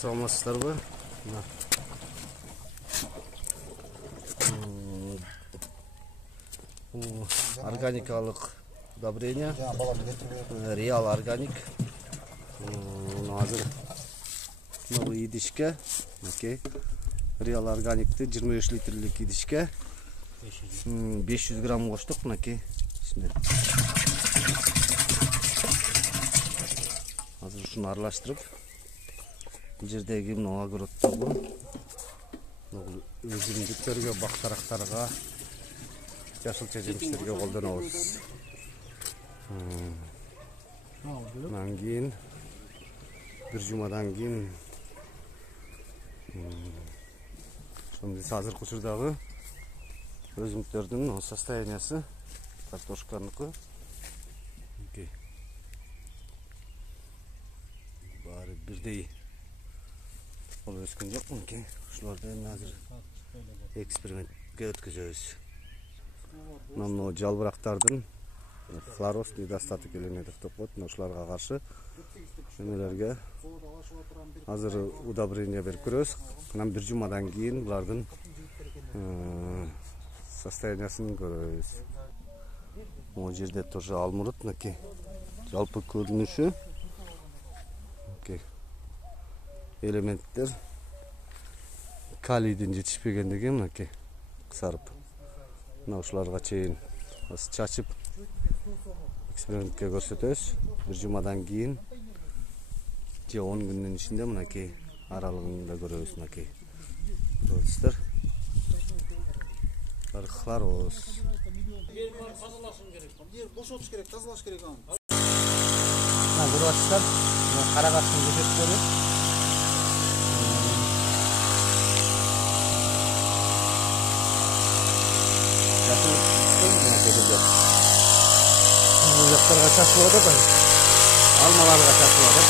Саламатсыздарбы? Органикалык удобрение. Реал органик. Азыр новый идишке. Реал органикти 25 литрлик идишке 500 грамм коштук мынакей. Азыр ушуну аралаштырып, бул жердеги мына огороддогу өсүмдүктөргө, бактарактарга, жашылча жемиштерге колдонобуз. Андан кийин бир жумадан кийин биз азыркы учурдагы өсүмдүктөрдүн состояниясы картошканыкы баары бирдей болуп өскөн жок. Мынакей ушуларды эми азыр экспериментке өткөзөбүз. Мына жалбырактардын хлороз недостаток элене деп коет. Ушуларга каршы эмелерге азыр удобрение берип көрөбүз. Анан бир жумадан кийин булардын состояниясын көрөбүз. Могу жерде тоже алмурут, мынакей жалпы көрүнүшү. Элементтер калийдин жетишпегендиги мынакей кысарып. Мына ушуларга чейин чачып экспериментке көрсөтөбүз. Бир жумадан кийин же 10 күндүн ичинде мынакей аралыгында көрөбүз. Мынакей көрүңүздөр. Хлороз. Тазалашым керек. Жер бошотуш керек, тазалаш керек аны. Мына көрүңүздөр, карагаштын көчөттөрү. Жактарга чачылып атат, алмаларга чачылып атат.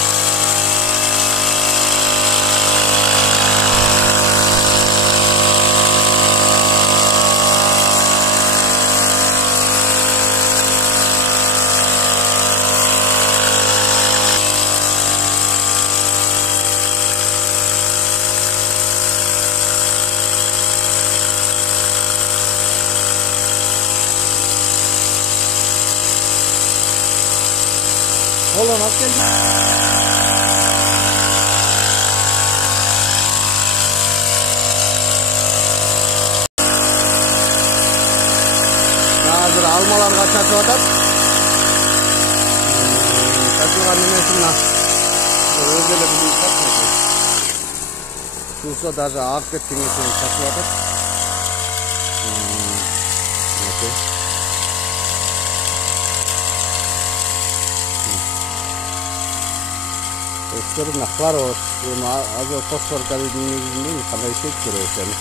Olan az geldi. Hazır almalarga çatып atat. Çatılgan nemesi mına. Özele bir çatmıyor. Şursa даже aq ketken için çatып atat. Өскөрүн хлороз, азот, фосфор, калийдин негизинде кандай ишейт көрөбүз эми.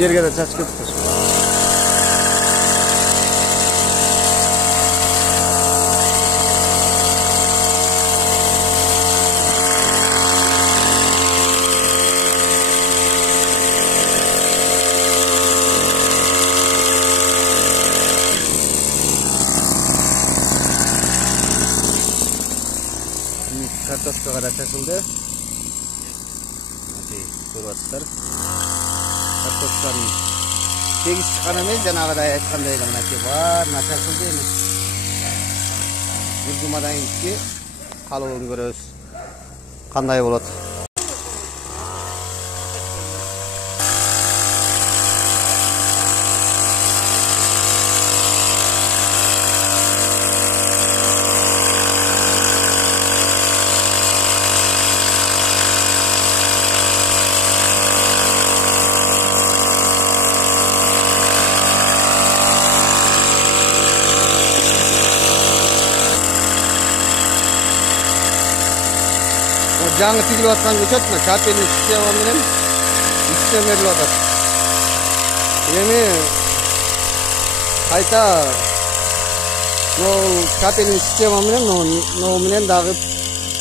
Yerге de çaç kettir. Kartoşkaga da çaçıldı. Hadi көрүп Kartoşkanın tegiz çıkan emez, janagıday aytkандай эле мынакей баарына чачылды эми. Бир жумадан кийинки калыбын көрөбүз. Кандай болот? жаңы тигилип аткан көчөт мына капельный система менен үстүнөн берилип атат. Эми кайта капельный система менен дагы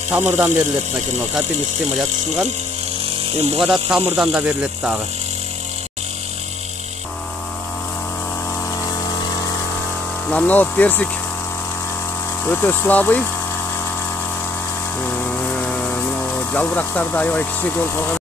тамырдан берилет. Мына капельный система жаткызылган. Эми буга да тамырдан да берилет дагы. Мына персик өтө слабый. Жалбырактар да аябай кичинекей болуп калган.